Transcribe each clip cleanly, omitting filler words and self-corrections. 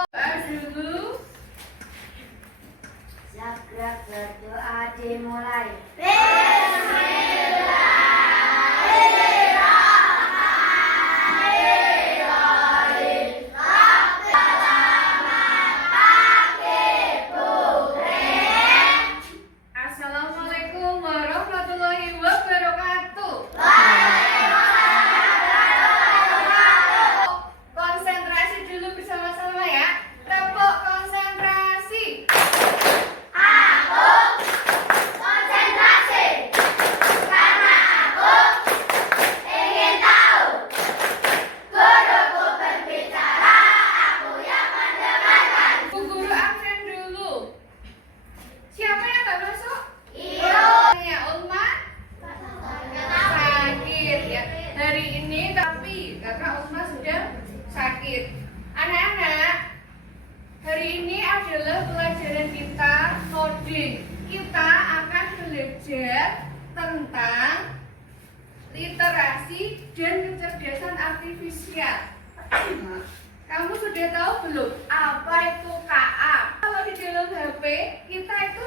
Dulu. Segera berdoa dimulai. Assalamualaikum warahmatullahi wabarakatuh. Konsentrasi dulu bersama-sama ya. Tepuk konsentrasi. Bu guru absen dulu. Siapa yang tak masuk? Ya, Ulma sakit ya. Hari ini tapi karena Ulma sudah sakit. Anak-anak, hari ini adalah pelajaran kita coding. Kita akan belajar tentang literasi dan kecerdasan artifisial. Kamu sudah tahu belum apa itu KA? Kalau di dalam HP kita itu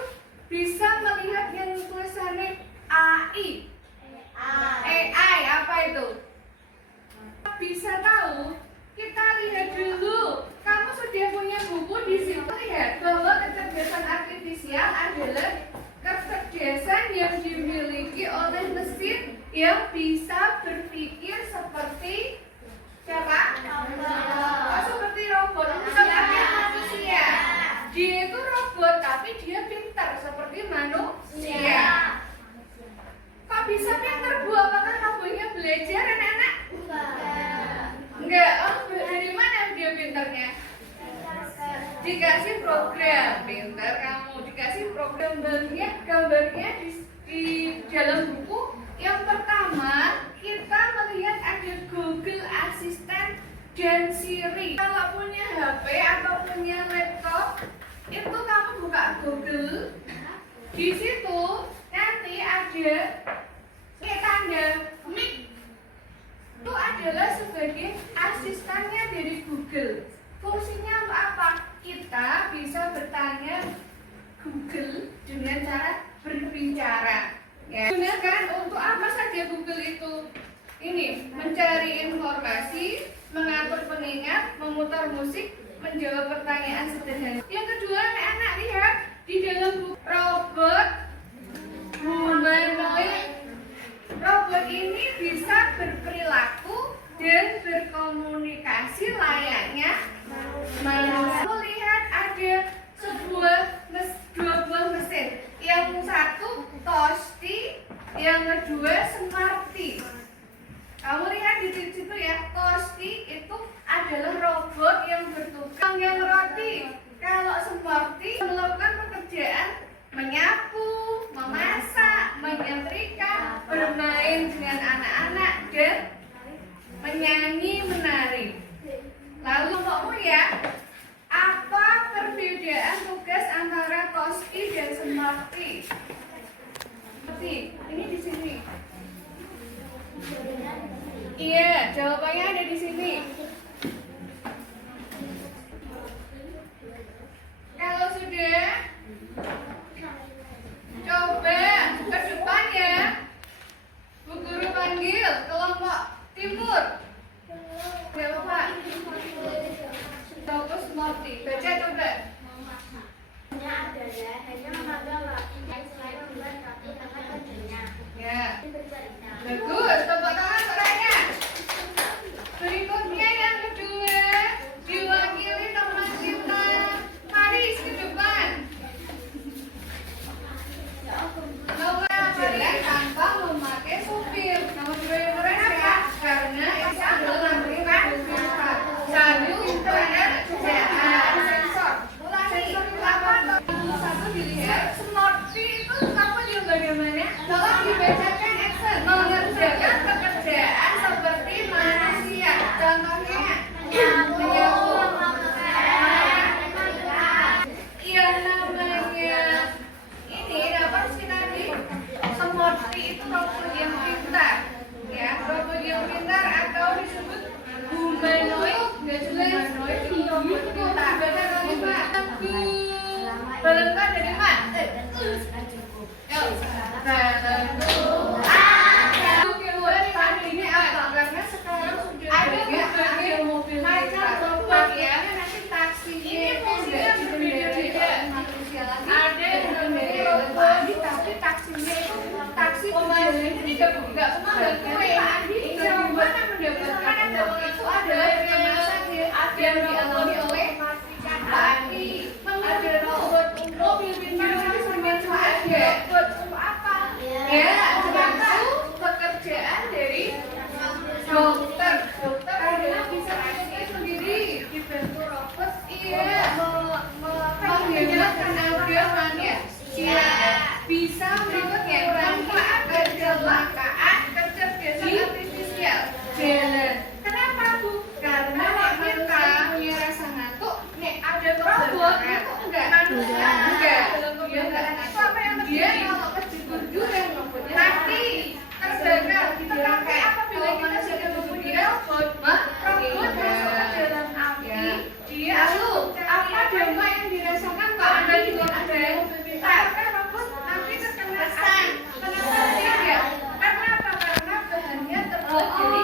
bisa melihat yang tulisannya AI. AI apa itu? Bisa tahu? Kita lihat dulu. Kamu sudah punya buku di situ, lihat bahwa kecerdasan artifisial adalah kecerdasan yang dimiliki oleh mesin yang bisa berpikir seperti siapa? Seperti robot, seperti manusia. Dia itu robot tapi dia pintar seperti manusia. Kok bisa pintar Bu? Apakah kamunya belajar anak-anak? Enggak. Oh, dari mana dia pintarnya? Dikasih program, pintar kamu. Dikasih program gambarnya di dalam buku. Yang pertama kita melihat ada Google Assistant dan Siri. Kalau punya HP atau punya laptop, itu kamu buka Google. Di situ nanti ada tanda mic. Itu adalah sebagai asistennya dari Google. Fungsinya untuk apa? Kita bisa bertanya Google dengan cara berbicara. Ya. Gunakan untuk apa saja Google itu? Ini mencari informasi, mengatur pengingat, memutar musik, menjawab pertanyaan sederhana. Yang kedua, anak-anak lihat di dalam buku robot humanoid. Robot ini bisa berperilaku dan berkomunikasi layaknya manusia. Lihat ada dua buah mesin. Yang satu Tosti, yang kedua Smarty. Kamu lihat di situ ya, Tosti itu adalah robot yang bertugas yang roti. Kalau Smarty melakukan pekerjaan menyapu, memasak, menyetrika, bermain dengan anak-anak dan menyanyi menari. Lalu kamu ya, apa perbedaan tugas antara Tosti dan Smarty? Ini di sini. Iya, jawabannya ada di sini. Kalau sudah, coba ke depan ya. Bu guru panggil kelompok timur. Siapa Pak? Kelompok Smarty. Baca coba. Adalah hanya memegang roti yang selain membuat roti dengan kerjanya. Ya. Bagus, tepuk tangan suaranya. Berikutnya yang kedua diwakili teman kita. Haris ke depan. Bawa jalan tanpa memakai supir. Nomor 2 yang keren ya, karena itu adalah lampiran filter. Satu pada sensor. Sensor itu apa? Satu dilihat. Smarty itu kamu juga bagaimana? Tolong dibacakan Excel mengerjakan dokter karena bisa kita sendiri dibantu robot menghilangkan adegan ya bisa berikutnya manfaat kecelakaan kecerdasan artifisial jalan. Kenapa Bu? Karena kita punya rasa ngantuk ada robot itu enggak manusia enggak itu apa yang terjadi kalau kejujuran robotnya nanti terbakar tetapi apabila kita sudah mempunyai robot robot masuk ke dalam api dia lalu apa dampak yang dirasakan kalau Anda juga ada apakah robot nanti terkena api kenapa tidak karena apa karena bahannya terbuat dari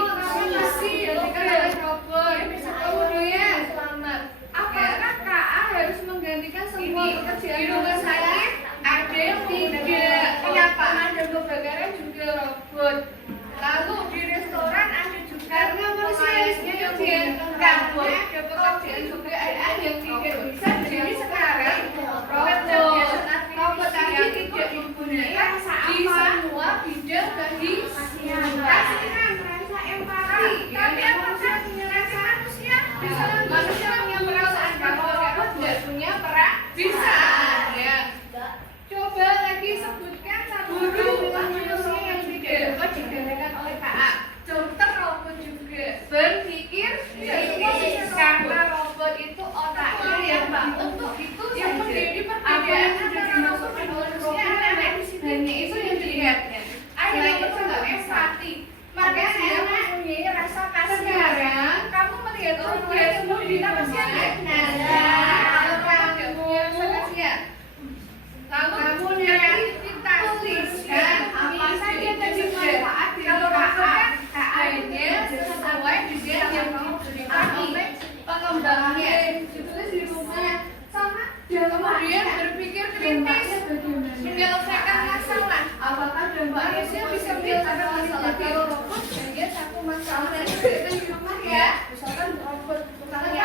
misi oleh robot kemudian selamat apakah KA harus menggantikan semua pekerjaan di rumah sakit ada yang tidak kenapa ada kebakaran juga robot lalu di restoran ada juga karena manusia yang kabur ada pekerjaan juga ada yang tidak bisa jadi sekarang robot tadi tidak digunakan di semua bidang bagi kasihan rasa empati tapi apakah rasa manusia bisa manusia punya perasaan kalau robot tidak punya peran bisa ya coba lagi sebutkan satu manusia yang tidak dapat digantikan oleh KA dokter robot juga berpikir karena robot itu otaknya yang untuk itu yang menjadi perbedaan antara robot dan manusia adalah hanya itu yang dilihatnya ada yang coba empati maka dia mempunyai rasa kasihan sekarang kamu melihat orang lain yang menderita kasihan kalau kamu tidak punya rasa kasihan lalu kemudian kita tuliskan apa saja tadi manfaat kalau rasakan KA-nya sesuai dengan yang kamu berikan oleh pengembangnya ditulis di rumah sama dan kemudian berpikir kritis menyelesaikan masalah apakah manusia bisa menyelesaikan masalah kalau robot hanya satu masalah yang berkaitan di rumah ya misalkan robot tetapi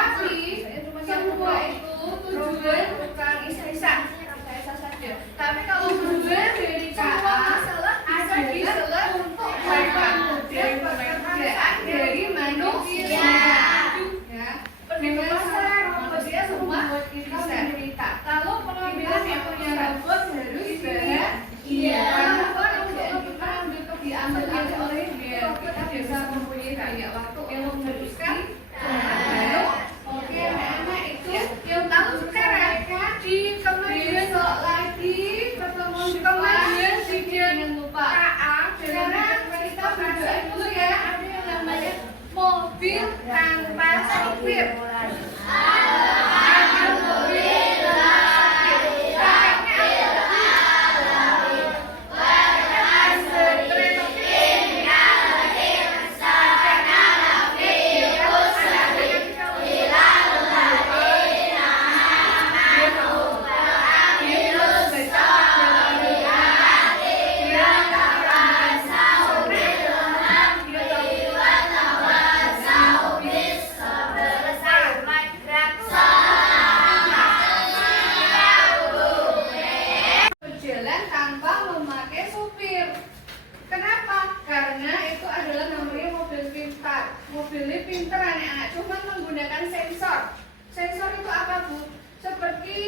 semua itu tujuan bukan isa-isa saja. Tapi kalau tujuan dari semua masalah bisa diselat untuk kebaikan dan pekerjaan dari manusia. Ya, penjelasan robotnya semua bisa cerita. Kalau pengambilan yang punya robot harus bahagia. Karena kalau kita diambil oleh dia, kita biasa mempunyai banyak waktu yang menghabiskan. Oke, anak-anak itu yang tahu sekarang di kemudian besok lagi pertemuan kemudian jangan lupa KA sekarang kita berdoa dulu ya ada yang namanya mobil tanpa sopir ada mobil mobilnya pinter anak-anak, cuma menggunakan sensor. Sensor itu apa Bu? Seperti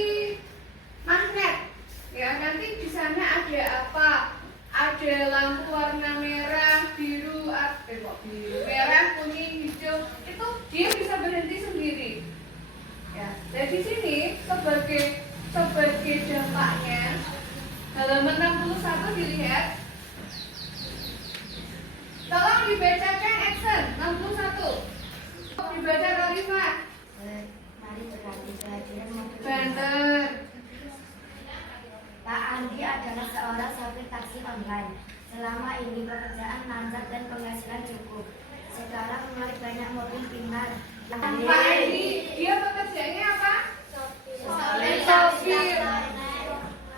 magnet. Ya nanti di sana ada apa? Ada lampu warna merah, biru, merah, kuning, hijau. Itu dia bisa berhenti sendiri. Ya, dari sini sebagai dampaknya halaman 61 dilihat. Tolong dibacakan action 61. Dibaca Rifah. Mari berlatih pelajaran Banter. Pak Andi adalah seorang sopir taksi online. Selama ini pekerjaan lancar dan penghasilan cukup. Sekarang mulai banyak mobil pintar. Pak Andi, dia pekerjaannya apa? Sopir.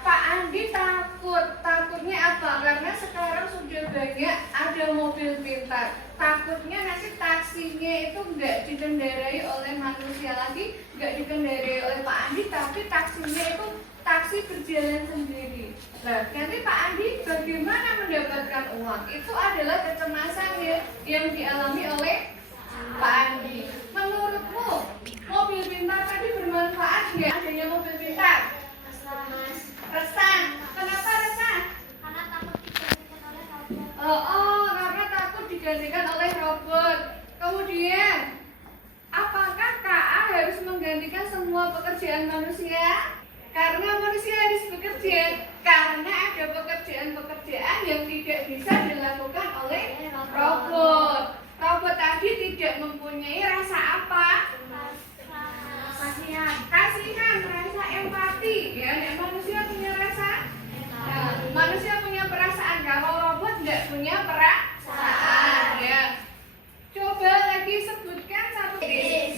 Pak Andi takutnya apa? Karena sekarang sudah banyak ada mobil pintar. pintar. Takutnya nanti taksinya itu nggak dikendarai oleh manusia lagi, nggak dikendarai oleh Pak Andi, tapi taksinya itu taksi berjalan sendiri. Nah, nanti Pak Andi bagaimana mendapatkan uang? Itu adalah kecemasan yang dialami oleh Pak Andi. Menurutmu mobil pintar tadi bermanfaat nggak adanya mobil pintar? Resah. Kenapa resah? Karena takut digantikan oleh robot. Karena takut digantikan oleh robot. Kemudian, apakah KA harus menggantikan semua pekerjaan manusia? Karena manusia harus bekerja. Karena ada pekerjaan-pekerjaan yang tidak bisa dilakukan oleh robot. Robot tadi tidak mempunyai rasa apa? Kasihan, rasa empati. Ya, manusia punya rasa. Nah, manusia punya perasaan. Kalau robot nggak punya perasaan, ya. Coba lagi sebutkan satu.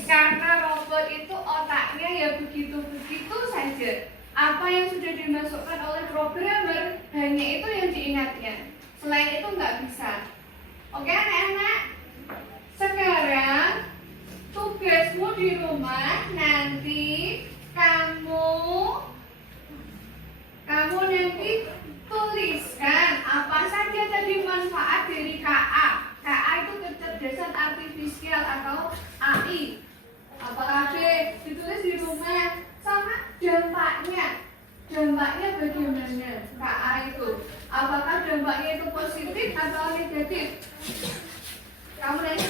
Karena robot itu otaknya ya begitu-begitu saja. Apa yang sudah dimasukkan oleh programmer hanya itu yang diingatnya. Selain itu nggak bisa. Oke, anak-anak. Sekarang tugasmu di rumah nanti kamu nanti tuliskan apa saja tadi manfaat dari KA. KA itu kecerdasan artifisial atau AI. Apakah ditulis di rumah sama dampaknya. Dampaknya bagaimana KA itu? Apakah dampaknya itu positif atau negatif? Kamu nanti